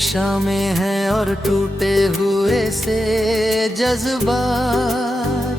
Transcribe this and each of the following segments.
दिशा में है और टूटे हुए से जज्बात,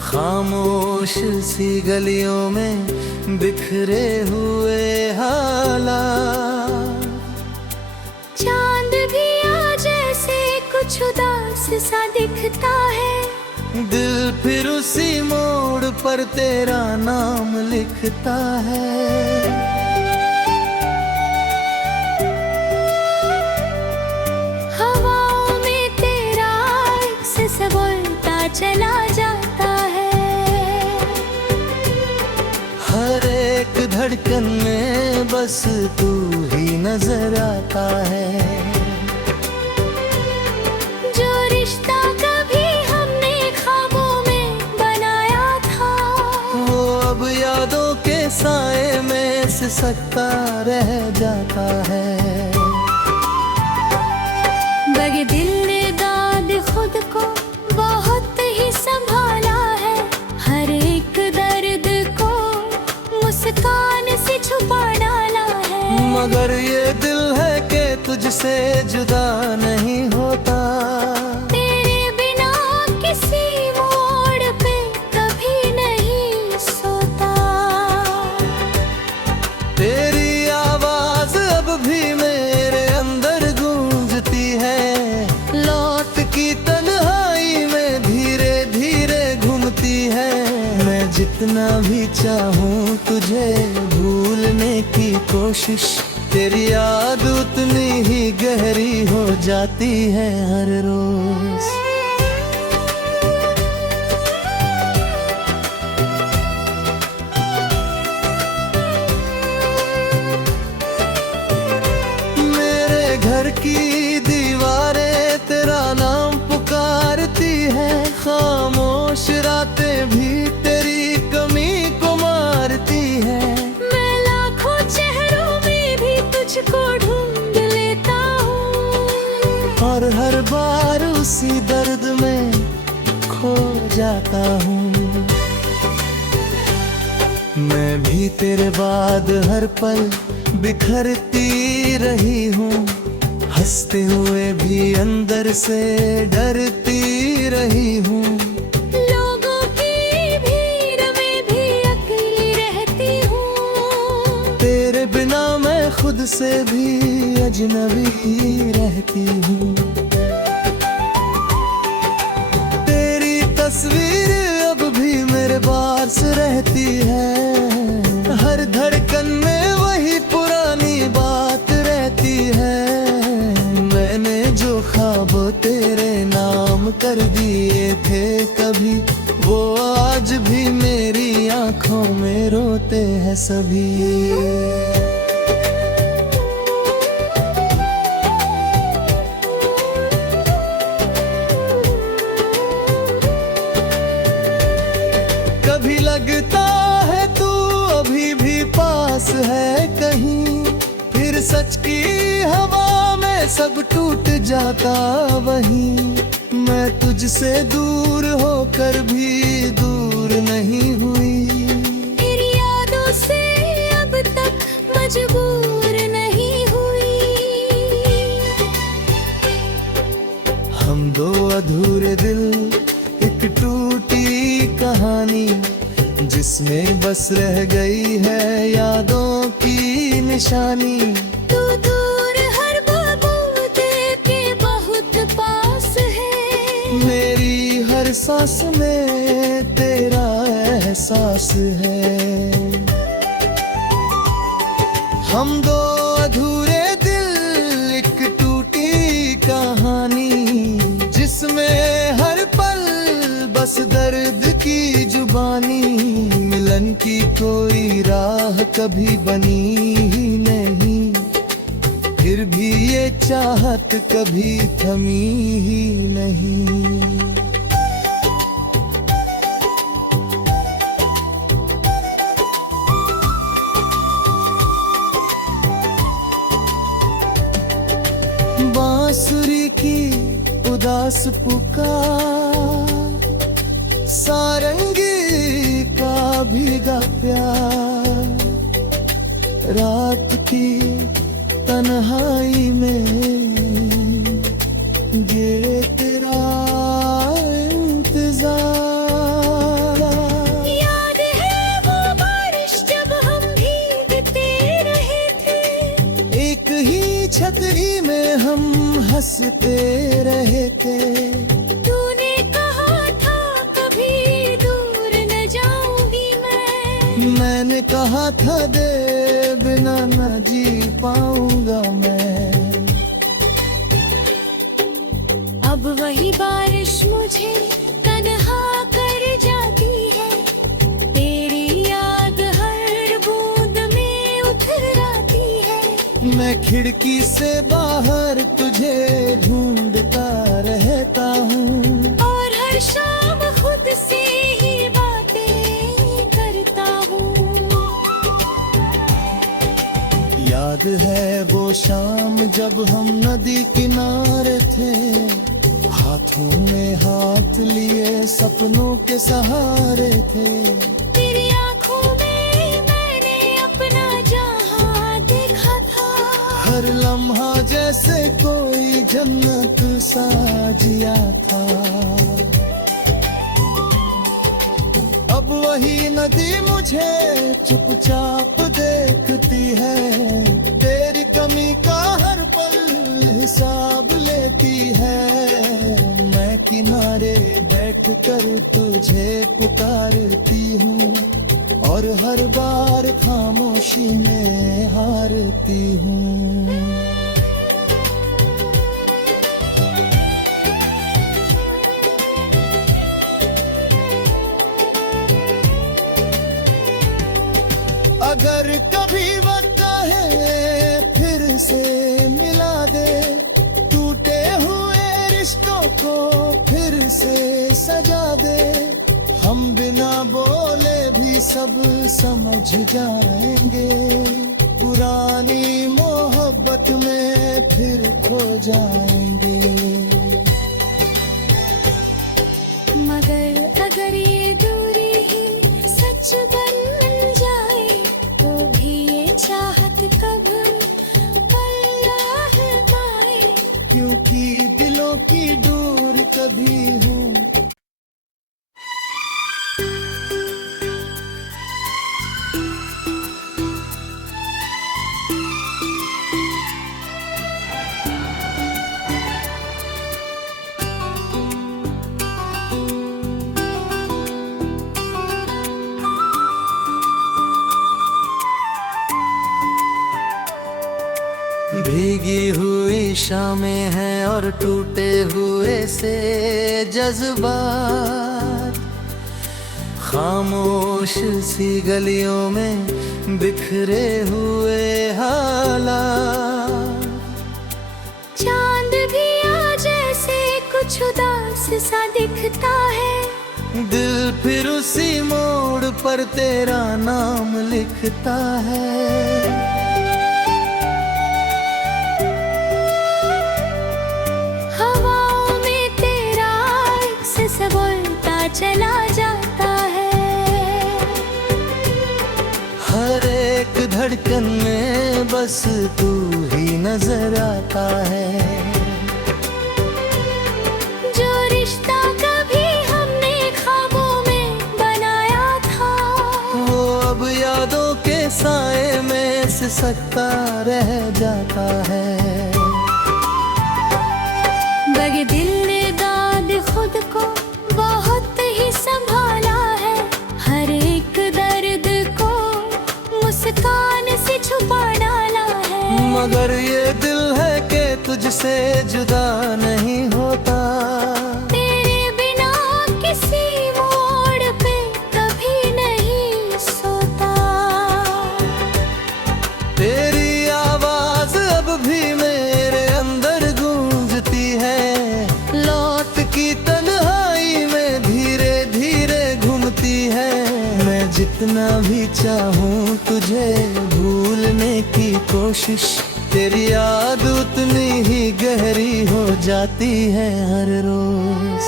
खामोश सी गलियों में बिखरे हुए हालात। चांद भी आज ऐसे कुछ उदास सा दिखता है, दिल फिर उसी मोड़ पर तेरा नाम लिखता है। हवाओं में तेरा अक्स बोलता चला जाता है, हर एक धड़कन में बस तू ही नजर आता है। जो रिश्ता कभी हमने ख्वाबों में बनाया था, वो अब यादों के साए में सिसकता रह जाता है। बगे दिल ने दाद खुद को बहुत ही संभाला है, हर एक दर्द को मुस्कान से छुपा डाला है। मगर ये दिल है कि तुझसे जुदा नहीं होता, तेरे बिना किसी मोड़ पे कभी नहीं सोता। तेरी आवाज अब भी मेरे अंदर गूंजती है, लौट की तन्हाई में धीरे धीरे घूमती है। मैं जितना भी चाहूं तुझे भूलने की कोशिश, तेरी याद उतनी ही गहरी हो जाती है हर रोज। मेरे घर की दीवारें तेरा नाम पुकारती है, खामोश रातें भी तेरी कमी को मारती है। मैं लाखों चेहरों में भी तुझको ढूंढ लेता हूँ, और हर बार उसी दर्द में खो जाता हूँ। मैं भी तेरे बाद हर पल बिखरती रही हूँ, हंसते हुए भी अंदर से डरती रही हूँ। लोगों की भीड़ में भी अकेली रहती हूँ, तेरे बिना मैं खुद से भी अजनबी रहती हूँ। तेरी तस्वीर अब भी मेरे पास रहती है, हर धड़कन में वही पुरानी बात रहती है। मैंने जो ख्वाब तेरे नाम कर दिए थे कभी, वो आज भी मेरी आंखों में रोते हैं सभी। कभी लगता है तू अभी भी पास है कहीं, फिर सच की हवा में सब टूट जाता वहीं। मैं तुझसे दूर होकर भी दूर नहीं हुई, तेरी यादों से अब तक मजबूर नहीं हुई। हम दो अधूरे दिल, एक टूटी कहानी, जिसमें बस रह गई है यादों की निशानी। तू दूर हर बबूते के बहुत पास है, मेरी हर सांस में तेरा एहसास है। हम दो अधूरे दिल, एक टूटी कहानी, जिसमें हर पल बस दर्द की जुबानी। मिलन की कोई राह कभी बनी ही नहीं, फिर भी ये चाहत कभी थमी ही नहीं। बांसुरी की उदास पुकार, सारंगी का भीगा प्यार, रात की तन्हाई में ये तेरा इंतजार। याद है वो बारिश जब हम भीगते रहे थे, एक ही छतरी में हम हंसते रहे थे। तूने कहा था कभी दूर न जाऊंगी मैंने कहा था दे बिना न जी पाऊंगा मैं। अब वही बारिश मुझे तन्हा कर जाती है, तेरी याद हर बूंद में उतर आती है। मैं खिड़की से बाहर तुझे ढूंढता रहता हूँ, और हर शाम खुद से ही बातें करता हूँ। याद है वो शाम जब हम नदी किनारे थे, हाथों में हाथ लिए सपनों के सहारे थे। तेरी आँखों में मैंने अपना जहां देखा था, हर लम्हा जैसे कोई जन्नत सा जिया था। अब वही नदी मुझे चुपचाप देखती है, तेरी कमी का हर पल हिसाब लेती है। मैं किनारे बैठ कर तुझे पुकारती हूँ, और हर बार खामोशी में हारती हूँ। अगर कभी वक्त है फिर से मिला दे, टूटे हुए रिश्तों को फिर से सजा दे। हम बिना बोले भी सब समझ जाएंगे, पुरानी मोहब्बत में फिर खो जाएंगे। मगर अगर ये दूरी ही सच बन जाए, तो भी ये चाहत कब अल्लाह पाए। क्योंकि दिलों की दूर कभी हूँ। भीगी हुई शामें हैं और टूटे हुए से जज्बात, खामोश सी गलियों में बिखरे हुए हालात। चांद भी आज ऐसे कुछ उदास सा दिखता है, दिल फिर उसी मोड़ पर तेरा नाम लिखता है। चला जाता है, हर एक धड़कन में बस तू ही नजर आता है। जो रिश्ता कभी हमने ख्वाबों में बनाया था, वो अब यादों के साए में सिसकता रह जाता है। बगे दिल ने दाद खुद को बहुत ही संभाला है, हर एक दर्द को मुस्कान से छुपा डाला है। मगर ये दिल है कि तुझसे जुदा नहीं होता, तेरे बिना किसी मोड़ पे कभी नहीं सोता। तेरी आवाज अब भी मेरे अंदर गूंजती है, लौट की तन्हाई में धीरे धीरे घूमती है। मैं जितना भी चाहूँ तुझे भूलने की कोशिश, तेरी याद उतनी ही गहरी हो जाती है हर रोज।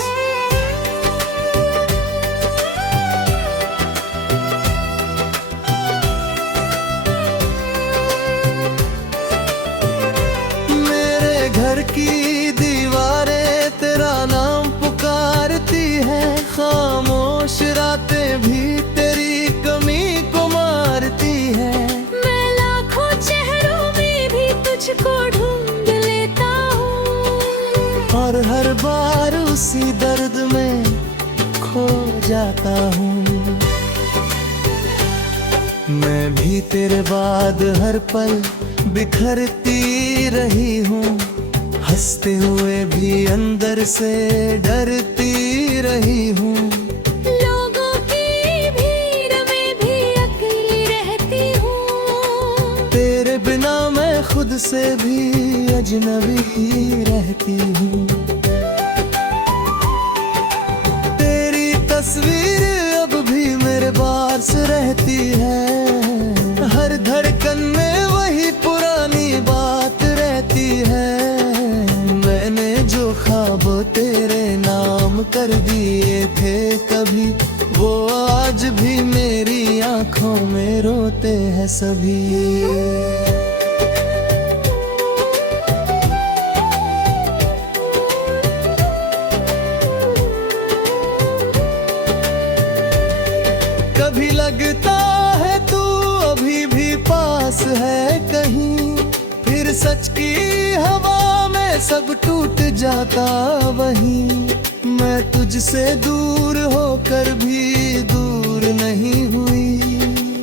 बातें भी तेरी कमी को मारती है। मैं लाखों चेहरों में भी तुझको ढूंढ लेता हूँ, और हर बार उसी दर्द में खो जाता हूँ। मैं भी तेरे बाद हर पल बिखरती रही हूँ, हंसते हुए भी अंदर से डरती रही हूँ। लोगों की भीड़ में भी अकेली रहती हूँ, तेरे बिना मैं खुद से भी अजनबी रहती हूँ। तेरी तस्वीर अब भी मेरे पास रहती है, हर धड़कन में वही पुरानी बात रहती है। मैंने जो ख्वाब तेरे नाम कर दिए थे कभी, वो आज भी मेरी आंखों में रोते हैं सभी। कभी लगता है तू अभी भी पास है कहीं, फिर सच की हवा में सब टूट जाता वहीं। मैं तुझसे दूर होकर भी दूर नहीं हुई,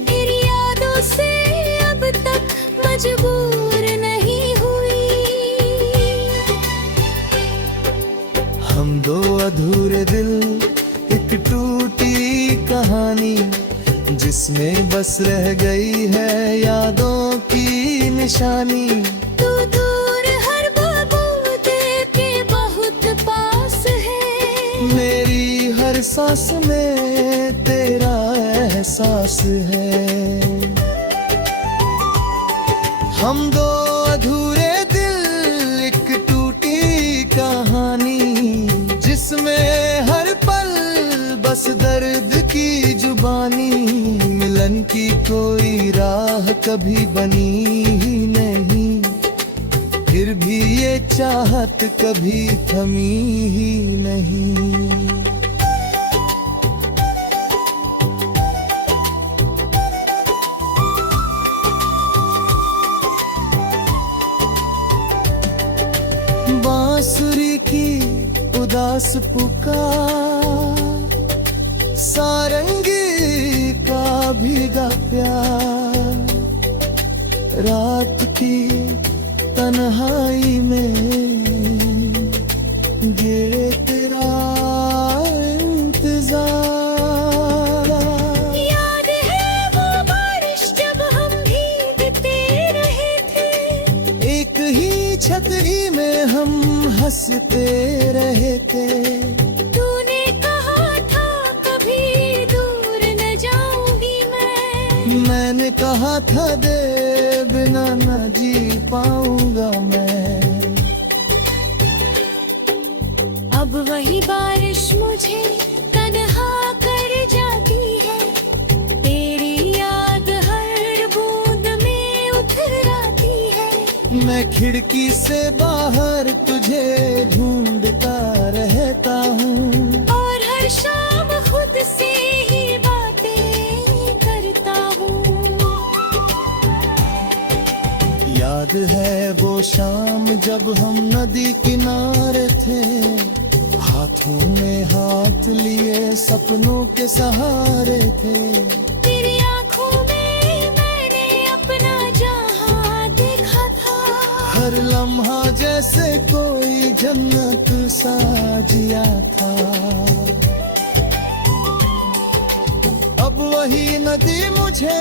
तेरी यादों से अब तक मजबूर नहीं हुई। हम दो अधूरे दिल, एक टूटी कहानी, जिसमें बस रह गई है यादों की निशानी। तू दूर हर बबूते के बहुत पास है, मेरी हर सांस में तेरा एहसास है। हम दो अधूरे दिल, एक टूटी कहानी, जिसमें हर पल बस दर्द की जुबानी। मिलन की कोई राह कभी बनी ही नहीं, फिर भी ये चाहत कभी थमी ही नहीं। बांसुरी की उदास पुकार, सारंगी का भीगा प्यार, रात की तन्हाई में ये तेरा इंतजार। याद है वो बारिश जब हम भीगते रहे थे, एक ही छतरी में हम हंसते रहे थे। तूने कहा था कभी दूर न जाऊंगी मैंने कहा था दे बिना न जी पाऊंगा मैं। अब वही बारिश मुझे तन्हा कर जाती है, तेरी याद हर बूंद में उतर आती है। मैं खिड़की से बाहर तुझे ढूंढता रहता हूँ, और हर शाम खुद से ही बातें करता हूँ। याद है वो शाम जब हम नदी किनारे थे, हाथों में हाथ लिए सपनों के सहारे थे। तेरी आँखों में मैंने अपना जहां देखा था, हर लम्हा जैसे कोई जन्नत सा जिया था। अब वही नदी मुझे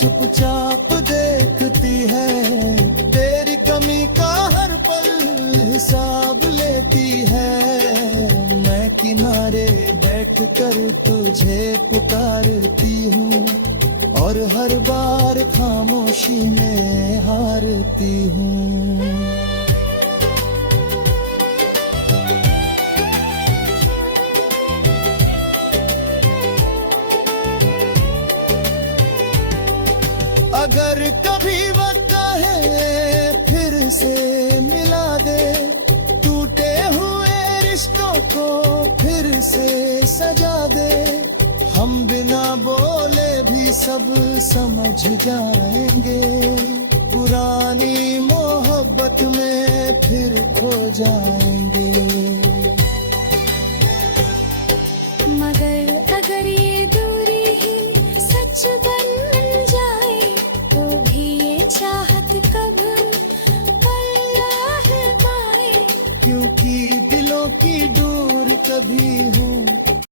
चुपचाप देखती है, तेरी कमी का हर पल हिसाब लेती है। मैं किनारे बैठ कर तुझे पुकारती हूँ, और हर बार खामोशी में हारती हूँ। अगर कभी वक्त है फिर से मिला दे, टूटे हुए रिश्तों को फिर से सजा दे। हम बिना बोले भी सब समझ जाएंगे, पुरानी मोहब्बत में फिर खो जाएंगे। मगर अगर ये दूरी ही सच बन जाए तो भी ये चाहत कब अल्लाह पाए। क्योंकि दिलों की दूर कभी हो